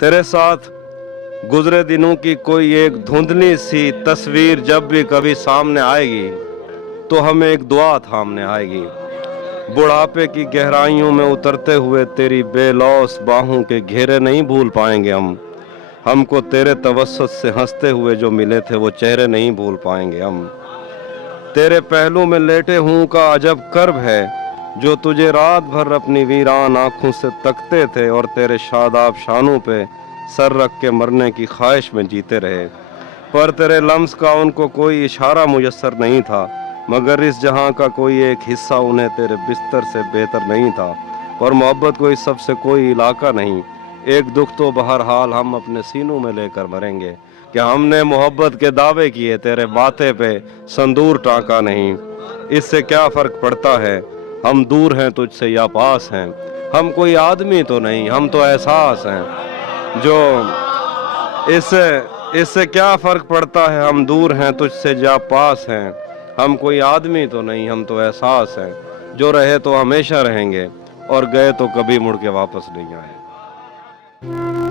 तेरे साथ गुजरे दिनों की कोई एक धुंधली सी तस्वीर जब भी कभी सामने आएगी तो हमें एक दुआ थामने आएगी। बुढ़ापे की गहराइयों में उतरते हुए तेरी बेलौस बाहों के घेरे नहीं भूल पाएंगे हम। हमको तेरे तवस्सुत से हंसते हुए जो मिले थे वो चेहरे नहीं भूल पाएंगे हम। तेरे पहलू में लेटे हूँ का अजब कर्ब है, जो तुझे रात भर अपनी वीरान आंखों से तकते थे और तेरे शादाब शानों पे सर रख के मरने की ख्वाहिश में जीते रहे। पर तेरे लम्स का उनको कोई इशारा मुयस्सर नहीं था, मगर इस जहां का कोई एक हिस्सा उन्हें तेरे बिस्तर से बेहतर नहीं था। और मोहब्बत को इस सबसे कोई इलाका नहीं। एक दुख तो बहरहाल हम अपने सीनों में लेकर मरेंगे कि हमने मोहब्बत के दावे किए, तेरे माथे पे संदूर टांका नहीं। इससे क्या फर्क पड़ता है हम दूर हैं तुझसे या पास हैं। हम कोई आदमी तो नहीं, हम तो एहसास हैं जो इससे इससे क्या फर्क पड़ता है हम दूर हैं तुझसे या पास हैं। हम कोई आदमी तो नहीं, हम तो एहसास हैं। जो रहे तो हमेशा रहेंगे और गए तो कभी मुड़ के वापस नहीं आए।